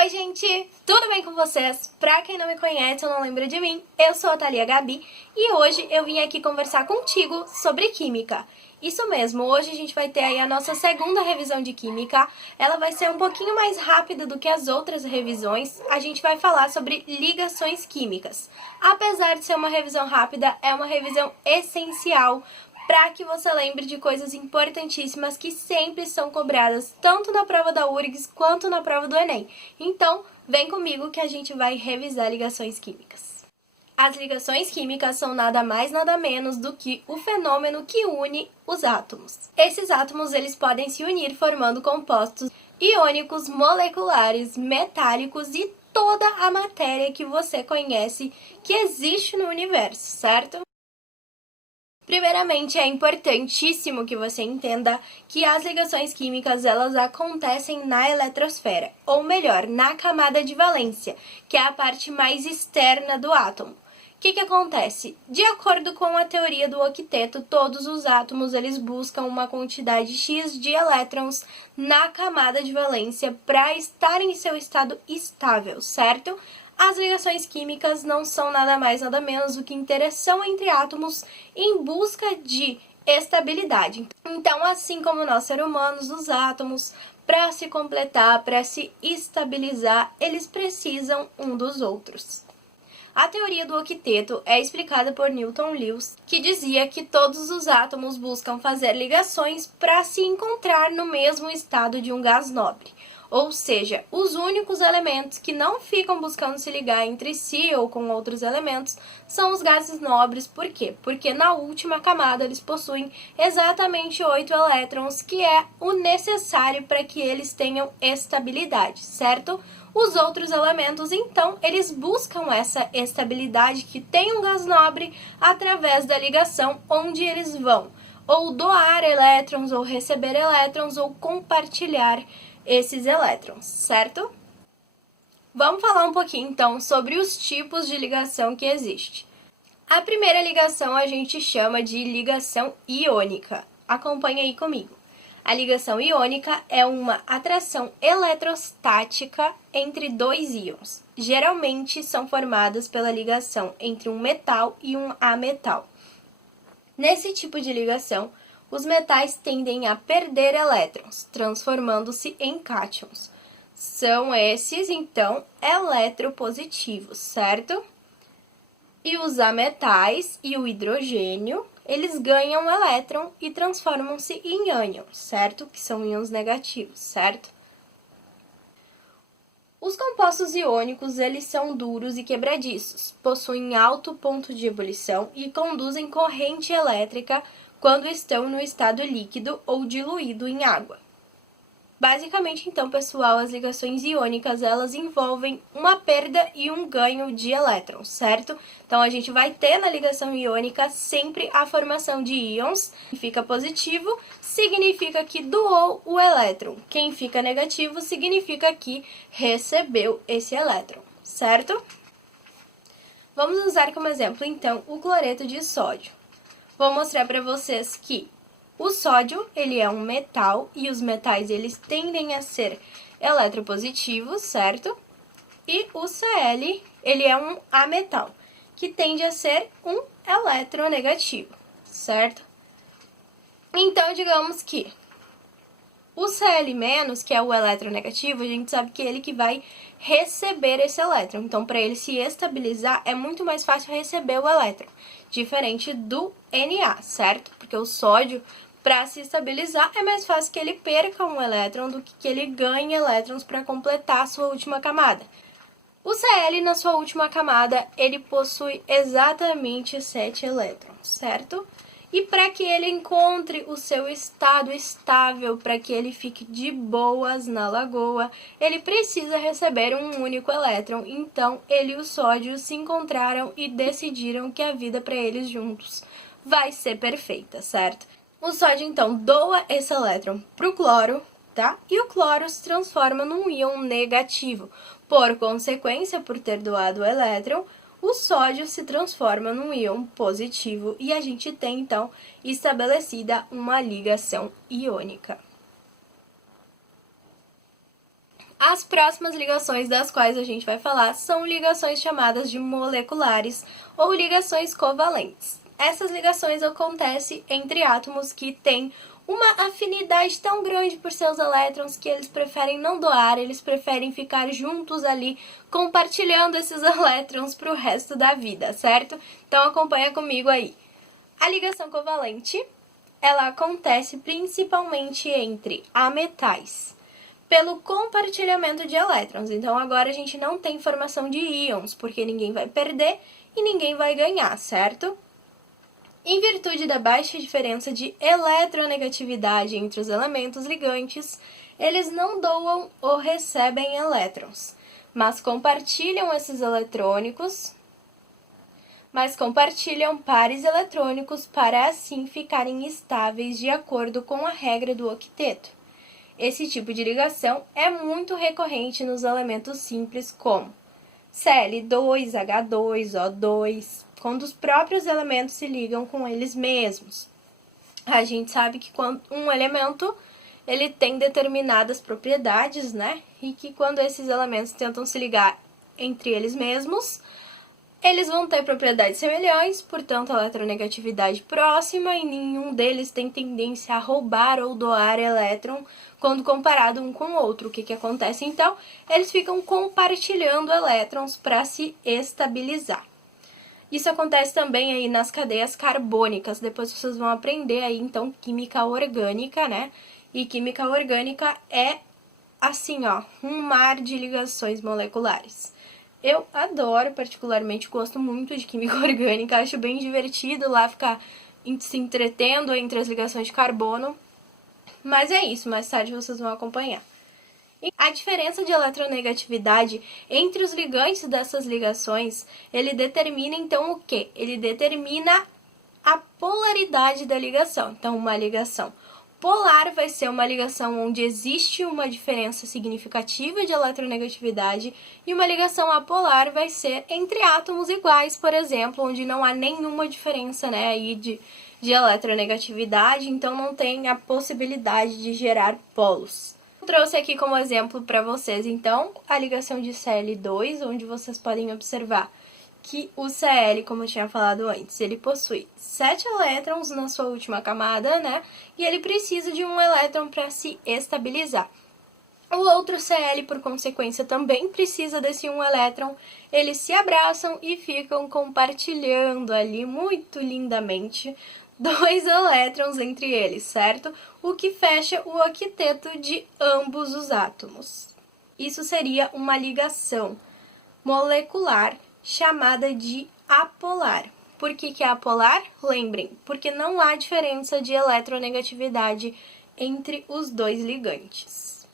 Oi gente, tudo bem com vocês? Pra quem não me conhece ou não lembra de mim, eu sou a Thalia Gabi e hoje eu vim aqui conversar contigo sobre Química. Isso mesmo, hoje a gente vai ter aí a nossa segunda revisão de Química. Ela vai ser um pouquinho mais rápida do que as outras revisões. A gente vai falar sobre ligações químicas. Apesar de ser uma revisão rápida, é uma revisão essencial para que você lembre de coisas importantíssimas que sempre são cobradas, tanto na prova da URGS quanto na prova do Enem. Então, vem comigo que a gente vai revisar ligações químicas. As ligações químicas são nada mais nada menos do que o fenômeno que une os átomos. Esses átomos eles podem se unir formando compostos iônicos, moleculares, metálicos e toda a matéria que você conhece que existe no universo, certo? Primeiramente, é importantíssimo que você entenda que as ligações químicas elas acontecem na eletrosfera, ou melhor, na camada de valência, que é a parte mais externa do átomo. O que acontece? De acordo com a teoria do octeto, todos os átomos eles buscam uma quantidade X de elétrons na camada de valência para estar em seu estado estável, certo? As ligações químicas não são nada mais nada menos do que interação entre átomos em busca de estabilidade. Então, assim como nós seres humanos, os átomos, para se completar, para se estabilizar, eles precisam um dos outros. A teoria do octeto é explicada por Newton Lewis, que dizia que todos os átomos buscam fazer ligações para se encontrar no mesmo estado de um gás nobre. Ou seja, os únicos elementos que não ficam buscando se ligar entre si ou com outros elementos são os gases nobres. Por quê? Porque na última camada eles possuem exatamente 8 elétrons, que é o necessário para que eles tenham estabilidade, certo? Os outros elementos, então, eles buscam essa estabilidade que tem um gás nobre através da ligação onde eles vão ou doar elétrons, ou receber elétrons, ou compartilhar esses elétrons, certo? Vamos falar um pouquinho, então, sobre os tipos de ligação que existe. A primeira ligação a gente chama de ligação iônica. Acompanha aí comigo. A ligação iônica é uma atração eletrostática entre dois íons. Geralmente são formadas pela ligação entre um metal e um ametal. Nesse tipo de ligação, os metais tendem a perder elétrons, transformando-se em cátions. São esses, então, eletropositivos, certo? E os ametais e o hidrogênio, eles ganham elétron e transformam-se em ânions, certo? Que são íons negativos, certo? Os compostos iônicos, eles são duros e quebradiços, possuem alto ponto de ebulição e conduzem corrente elétrica quando estão no estado líquido ou diluído em água. Basicamente, então, pessoal, as ligações iônicas, elas envolvem uma perda e um ganho de elétrons, certo? Então, a gente vai ter na ligação iônica sempre a formação de íons. Quem fica positivo significa que doou o elétron. Quem fica negativo significa que recebeu esse elétron, certo? Vamos usar como exemplo, então, o cloreto de sódio. Vou mostrar para vocês que o sódio, ele é um metal e os metais eles tendem a ser eletropositivos, certo? E o Cl, ele é um ametal, que tende a ser um eletronegativo, certo? Então, digamos que o Cl-, que é o eletronegativo, a gente sabe que é ele que vai receber esse elétron. Então, para ele se estabilizar, é muito mais fácil receber o elétron, diferente do Na, certo? Porque o sódio, para se estabilizar, é mais fácil que ele perca um elétron do que ele ganhe elétrons para completar a sua última camada. O Cl, na sua última camada, ele possui exatamente 7 elétrons, certo? E para que ele encontre o seu estado estável, para que ele fique de boas na lagoa, ele precisa receber um único elétron. Então, ele e o sódio se encontraram e decidiram que a vida para eles juntos vai ser perfeita, certo? O sódio, então, doa esse elétron para o cloro, tá? E o cloro se transforma num íon negativo. Por consequência, por ter doado o elétron, o sódio se transforma num íon positivo e a gente tem, então, estabelecida uma ligação iônica. As próximas ligações das quais a gente vai falar são ligações chamadas de moleculares ou ligações covalentes. Essas ligações acontecem entre átomos que têm uma afinidade tão grande por seus elétrons que eles preferem não doar, eles preferem ficar juntos ali, compartilhando esses elétrons para o resto da vida, certo? Então acompanha comigo aí. A ligação covalente, ela acontece principalmente entre ametais, pelo compartilhamento de elétrons. Então agora a gente não tem formação de íons, porque ninguém vai perder e ninguém vai ganhar, certo? Em virtude da baixa diferença de eletronegatividade entre os elementos ligantes, eles não doam ou recebem elétrons, mas compartilham pares eletrônicos para assim ficarem estáveis de acordo com a regra do octeto. Esse tipo de ligação é muito recorrente nos elementos simples como Cl2, H2, O2, quando os próprios elementos se ligam com eles mesmos. A gente sabe que quando um elemento ele tem determinadas propriedades, né? E que quando esses elementos tentam se ligar entre eles mesmos, eles vão ter propriedades semelhantes, portanto, eletronegatividade próxima, e nenhum deles tem tendência a roubar ou doar elétron quando comparado um com o outro. O que acontece então? Eles ficam compartilhando elétrons para se estabilizar. Isso acontece também aí nas cadeias carbônicas. Depois vocês vão aprender aí, então, química orgânica, né? E química orgânica é assim, ó, um mar de ligações moleculares. Eu adoro, particularmente, gosto muito de química orgânica, acho bem divertido lá ficar se entretendo entre as ligações de carbono. Mas é isso, mais tarde vocês vão acompanhar. A diferença de eletronegatividade entre os ligantes dessas ligações, ele determina então o quê? Ele determina a polaridade da ligação. Então, uma ligação polar vai ser uma ligação onde existe uma diferença significativa de eletronegatividade, e uma ligação apolar vai ser entre átomos iguais, por exemplo, onde não há nenhuma diferença, né, aí de eletronegatividade, então não tem a possibilidade de gerar polos. Eu trouxe aqui como exemplo para vocês, então, a ligação de Cl2, onde vocês podem observar que o Cl, como eu tinha falado antes, ele possui 7 elétrons na sua última camada, né? E ele precisa de um elétron para se estabilizar. O outro Cl, por consequência, também precisa desse um elétron. Eles se abraçam e ficam compartilhando ali muito lindamente 2 elétrons entre eles, certo? O que fecha o octeto de ambos os átomos. Isso seria uma ligação molecular chamada de apolar. Por que é apolar? Lembrem, porque não há diferença de eletronegatividade entre os dois ligantes.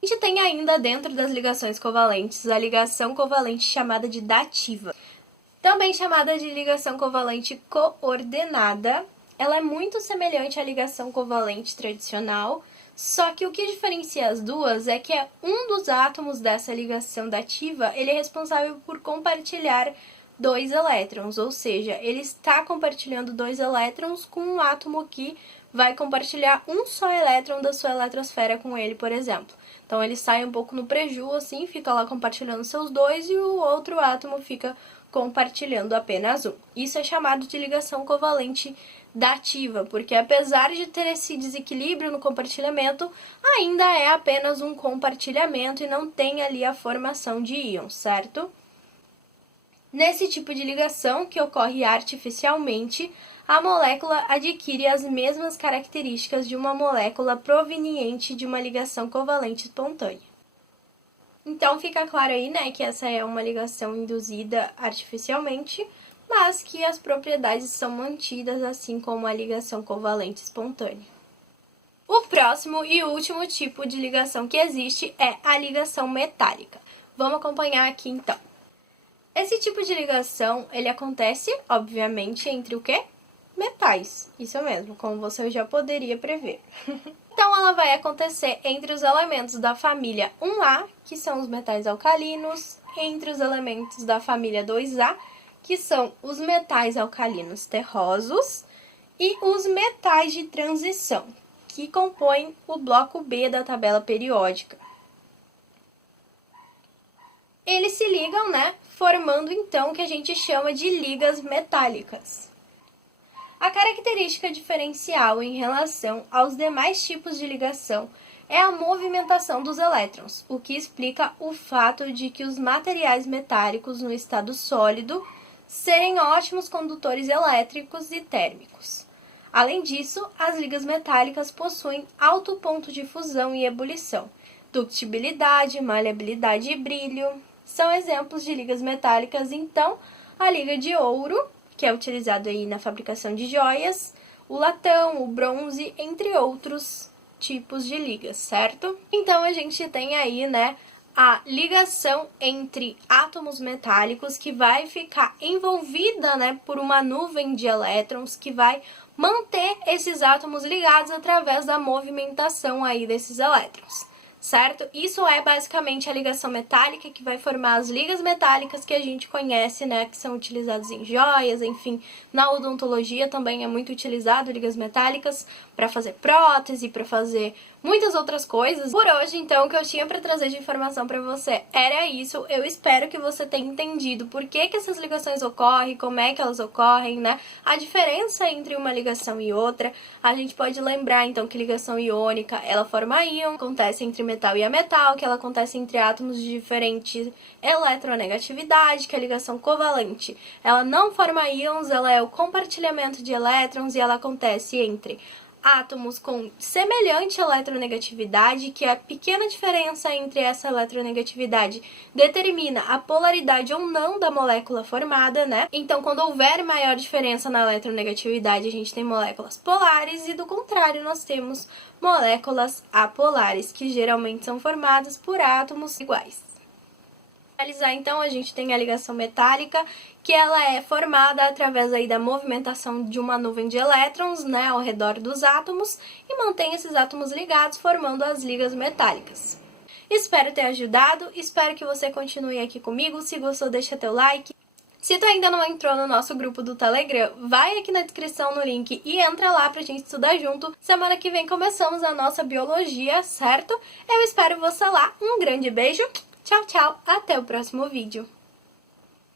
A gente tem ainda dentro das ligações covalentes a ligação covalente chamada de dativa, também chamada de ligação covalente coordenada. Ela é muito semelhante à ligação covalente tradicional, só que o que diferencia as duas é que um dos átomos dessa ligação dativa, ele é responsável por compartilhar 2 elétrons, ou seja, ele está compartilhando 2 elétrons com um átomo que vai compartilhar um só elétron da sua eletrosfera com ele, por exemplo. Então ele sai um pouco no preju, assim, fica lá compartilhando seus 2 e o outro átomo fica compartilhando apenas um. Isso é chamado de ligação covalente dativa, porque apesar de ter esse desequilíbrio no compartilhamento, ainda é apenas um compartilhamento e não tem ali a formação de íons, certo? Nesse tipo de ligação, que ocorre artificialmente, a molécula adquire as mesmas características de uma molécula proveniente de uma ligação covalente espontânea. Então fica claro aí, né, que essa é uma ligação induzida artificialmente, mas que as propriedades são mantidas, assim como a ligação covalente espontânea. O próximo e último tipo de ligação que existe é a ligação metálica. Vamos acompanhar aqui então. Esse tipo de ligação, ele acontece, obviamente, entre o quê? Metais. Isso mesmo, como você já poderia prever. Então, ela vai acontecer entre os elementos da família 1A, que são os metais alcalinos, entre os elementos da família 2A, que são os metais alcalinos terrosos, e os metais de transição, que compõem o bloco B da tabela periódica. Eles se ligam, né, formando então o que a gente chama de ligas metálicas. A característica diferencial em relação aos demais tipos de ligação é a movimentação dos elétrons, o que explica o fato de que os materiais metálicos no estado sólido serem ótimos condutores elétricos e térmicos. Além disso, as ligas metálicas possuem alto ponto de fusão e ebulição, ductibilidade, maleabilidade e brilho. São exemplos de ligas metálicas, então, a liga de ouro, que é utilizado aí na fabricação de joias, o latão, o bronze, entre outros tipos de ligas, certo? Então, a gente tem aí, né, a ligação entre átomos metálicos que vai ficar envolvida, né, por uma nuvem de elétrons que vai manter esses átomos ligados através da movimentação aí desses elétrons, certo? Isso é basicamente a ligação metálica que vai formar as ligas metálicas que a gente conhece, né, que são utilizadas em joias, enfim, na odontologia também é muito utilizado ligas metálicas para fazer prótese, para fazer muitas outras coisas. Por hoje, então, o que eu tinha para trazer de informação para você era isso. Eu espero que você tenha entendido por que essas ligações ocorrem, como é que elas ocorrem, né? A diferença entre uma ligação e outra. A gente pode lembrar, então, que ligação iônica, ela forma íon, acontece entre metal e metal, que ela acontece entre átomos de diferente eletronegatividade, que a ligação covalente, ela não forma íons, ela é o compartilhamento de elétrons e ela acontece entre átomos com semelhante eletronegatividade, que a pequena diferença entre essa eletronegatividade determina a polaridade ou não da molécula formada, né? Então, quando houver maior diferença na eletronegatividade, a gente tem moléculas polares e, do contrário, nós temos moléculas apolares, que geralmente são formadas por átomos iguais. Então, a gente tem a ligação metálica, que ela é formada através aí da movimentação de uma nuvem de elétrons, né, ao redor dos átomos e mantém esses átomos ligados, formando as ligas metálicas. Espero ter ajudado, espero que você continue aqui comigo. Se gostou, deixa teu like. Se tu ainda não entrou no nosso grupo do Telegram, vai aqui na descrição no link e entra lá pra gente estudar junto. Semana que vem começamos a nossa biologia, certo? Eu espero você lá. Um grande beijo. Tchau, tchau. Até o próximo vídeo.